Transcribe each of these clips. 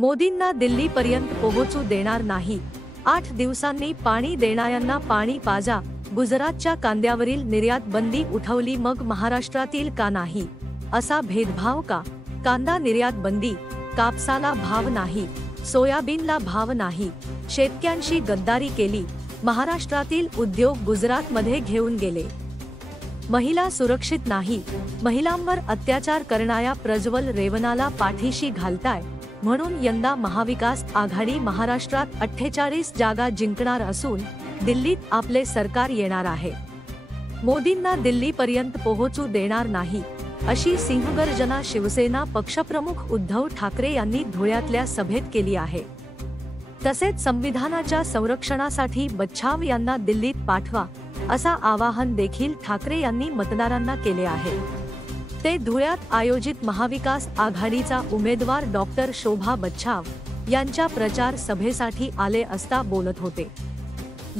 मोदींना दिल्लीपर्यंत पोहोचू देणार नाही। 8 दिवसांनी पाणी देणाऱ्यांना पाणी पाजा। गुजरातच्या कांद्यावरील निर्यात बंदी उठवली मग महाराष्ट्रातील का नाही? असा भेदभाव का? कांदा निर्यात बंदी, कापसाला भाव नाही, सोयाबीनला भाव नाही, शेतकऱ्यांशी गद्दारी केली, महाराष्ट्रातील उद्योग गुजरातमध्ये घेऊन गेले। महिला सुरक्षित नाही, महिलांवर अत्याचार करणाऱ्या प्रज्वल रेवणाला पाठीशी घालताय म्हणून यंदा महाविकास आघाडी महाराष्ट्रात 48 जागा जिंकणार असून दिल्लीत आपले सरकार येणार आहे। मोदींना दिल्लीपर्यंत पोहोचू देणार नाही अशी सिंहगर्जना शिवसेना पक्षप्रमुख उद्धव ठाकरे यांनी धुळ्यातल्या सभेत केली आहे। तसेच संविधानाच्या संरक्षणासाठी बच्छाव यांना दिल्लीत पाठवा असा आवाहन देखील ठाकरे यांनी मतदारांना केले आहे। ते धुळ्यात आयोजित महाविकास आघाडीचा उमेदवार डॉक्टर शोभा बच्छाव यांच्या प्रचार सभेसाठी आले असता बोलत होते।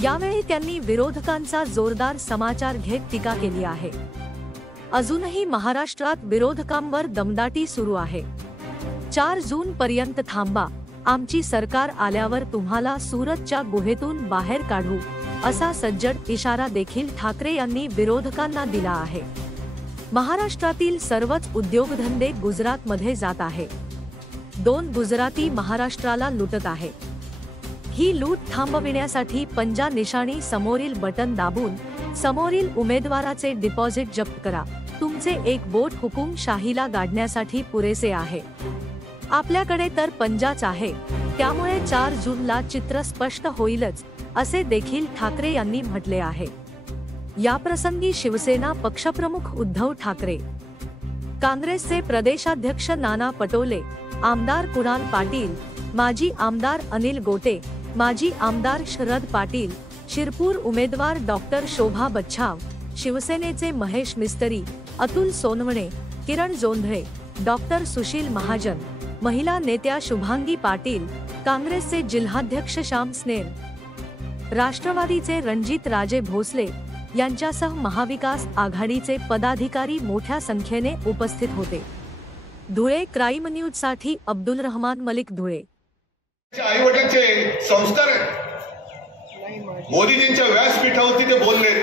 यावेळी त्यांनी विरोधकांचा जोरदार समाचार घेत टीका केली आहे। अजूनही महाराष्ट्रात विरोधकांवर दमदाटी सुरू आहे। 4 जून पर्यंत थांबा, आमची सरकार आल्यावर तुम्हाला सुरतच्या गुहेतून बाहेर काढू असा सज्जड इशारा देखील ठाकरे यांनी विरोधकांना दिला आहे। महाराष्ट्रातील सर्वच उद्योगधंदे गुजरातमध्ये जात आहे। 2 गुजराती महाराष्ट्राला लुटत आहे। ही लूट थांबविण्यासाठी पंजा निशाणी समोरील बटन दाबून समोरील उमेदवाराचे डिपॉझिट जप्त करा। तुमचे एक बोट हुकुमशाहीला गाडण्यासाठी पुरेसे आहे। आपल्याकडे तर पंजाच आहे, त्यामुळे 4 जूनला चित्र स्पष्ट होईलच असे देखील ठाकरे यांनी म्हटले आहे। याप्रसंगी शिवसेना पक्षप्रमुख उद्धव ठाकरे, काँग्रेसचे प्रदेशाध्यक्ष नाना पटोले, आमदार कुणाल पाटील, माजी आमदार अनिल गोटे, माजी आमदार शरद पाटील, शिरपूर उमेदवार डॉक्टर शोभा बच्छाव, शिवसेनेचे महेश मिस्त्री, अतुल सोनवणे, किरण जोंधळे, डॉक्टर सुशील महाजन, महिला नेत्या शुभांगी पाटील, काँग्रेसचे जिल्हाध्यक्ष श्याम स्नेर, राष्ट्रवादीचे रणजित राजे भोसले यांच्यासह महाविकास आघाडीचे पदाधिकारी मोठ्या संख्येने उपस्थित होते। धुळे क्राईम न्यूज साठी अब्दुल रहमान मलिक, धुळे। आई वडिलांचे संस्कार मोदीजींच्या व्यासपीठावरती ते बोलले।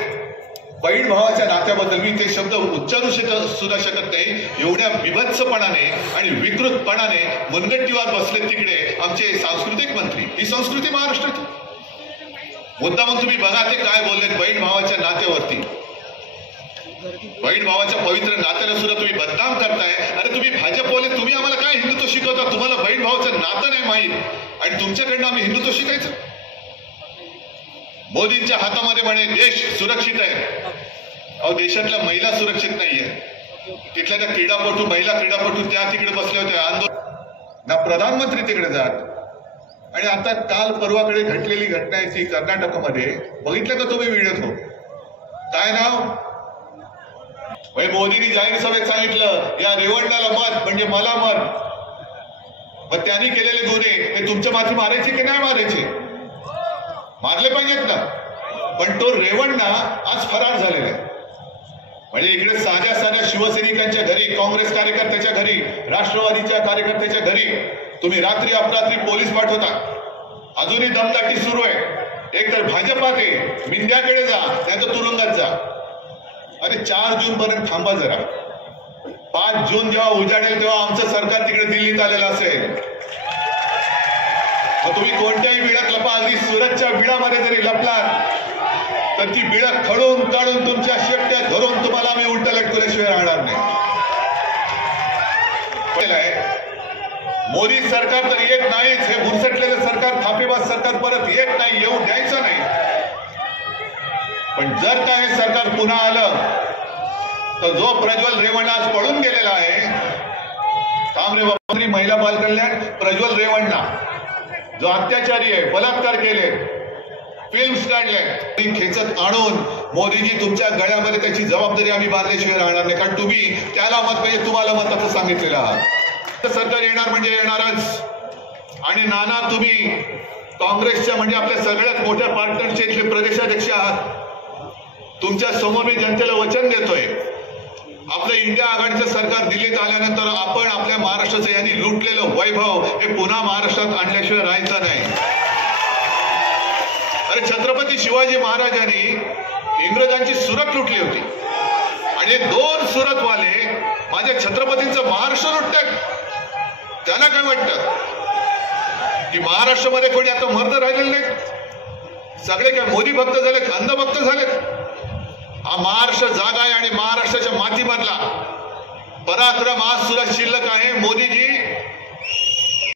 बहीण भावाच्या नात्याबद्दल मी ते शब्द उच्चारू सुद्धा शकत नाही, एवढ्या विभत्सपणाने आणि विकृतपणाने मुनगट्टीवर बसले तिकडे आमचे सांस्कृतिक मंत्री। ही संस्कृती महाराष्ट्राची मुद्दामून तुम्ही बघा ते काय बोललेत बहीण भावाच्या नात्यावरती। बहीण भावाच्या पवित्र नात्याला सुद्धा तुम्ही बदनाम करताय। अरे तुम्ही भाजपवाले, तुम्ही आम्हाला काय हिंदुत्व शिकवता? तुम्हाला बहीण भावाचं नातं नाही माहीत आणि तुमच्याकडनं आम्ही हिंदुत्व शिकायचं? मोदींच्या हातामध्ये म्हणे देश सुरक्षित आहे। अहो, देशातल्या महिला सुरक्षित नाहीये। तिथल्या त्या क्रीडापटू, महिला क्रीडापटू त्या तिकडे बसले होते आंदोलन, ना प्रधानमंत्री तिकडे जात। आणि आता काल परवाकडे घडलेली घटना आहे कर्नाटकमध्ये, बघितलं का तुम्ही व्हिडिओ? काय नाव? मोदींनी जाहीर सभेत सांगितलं या रेवण्णाला मत म्हणजे मला मत। मग त्यांनी केलेले गुन्हे हे तुमच्या माथी मारायचे की नाही मारायचे? मारले पाहिजेत ना। पण तो रेवण्णा आज फरार झालेला आहे। म्हणजे इकडे साध्या साध्या शिवसैनिकांच्या घरी, काँग्रेस कार्यकर्त्याच्या घरी, राष्ट्रवादीच्या कार्यकर्त्याच्या घरी तुम्ही रात्री अपरात्री पोलीस पाठवता। अजूनही दमदाटी सुरू आहे। एक तर भाजपात आहे, मिंद्याकडे जा नाही तर तुरुंगात जा। अरे 4 जून पर्यंत थांबा जरा। 5 जून जेव्हा उजाडेल तेव्हा आमचं सरकार तिकडे दिल्लीत आलेलं असेल। तुम्ही कोणत्याही बिळात लपा, अगदी सुरतच्या बिळामध्ये जरी लपलात तर ती बिळं खडून काढून तुमच्या शेपट्यात धरून तुम्हाला आम्ही उलट लटकल्याशिवाय राहणार नाही। मोदी सरकार तर येत नाहीच, हे भुरसटलेलं सरकार, थापेबाज सरकार परत येत नाही, येऊ द्यायचं नाही। पण जर का हे सरकार पुन्हा आलं तर जो प्रज्वल रेवण्णा आज पळून गेलेला आहे, तांबरे मंत्री महिला बाल कल्याण प्रज्वल रेवण्णा जो अत्याचारी आहे, बलात्कार केले, फिल्म्स काढले, ती खेचत आणून मोदीजी तुमच्या गळ्यामध्ये त्याची जबाबदारी आम्ही बांधल्याशिवाय राहणार नाही। कारण तुम्ही त्याला मत म्हणजे तुम्हाला मत असं सांगितलेलं आहात। सरकार येणार म्हणजे येणारच। आणि नाना, तुम्ही काँग्रेसच्या म्हणजे आपल्या सगळ्यात मोठ्या पार्टनरचे इथले प्रदेशाध्यक्ष आहात। तुमच्या समोर मी जनतेला वचन देतोय आपलं इंडिया आघाडीचं सरकार दिल्लीत आल्यानंतर आपण आपल्या महाराष्ट्राचं यांनी लुटलेलं वैभव हे पुन्हा महाराष्ट्रात आणल्याशिवाय राहायचं नाही. अरे छत्रपती शिवाजी महाराजांनी इंग्रजांची सुरत लुटली होती आणि हे 2 सुरतवाले माझ्या छत्रपतींचं महाराष्ट्र लुटतात. त्यांना काय वाटतं की महाराष्ट्रामध्ये कोणी आता मर्द राहिलेले नाहीत, सगळे काय मोदी भक्त झालेत, अंध भक्त झालेत. हा महाराष्ट्र जागा आहे आणि महाराष्ट्राच्या मातीमधला पराक्रम आज सुद्धा शिल्लक आहे. मोदीजी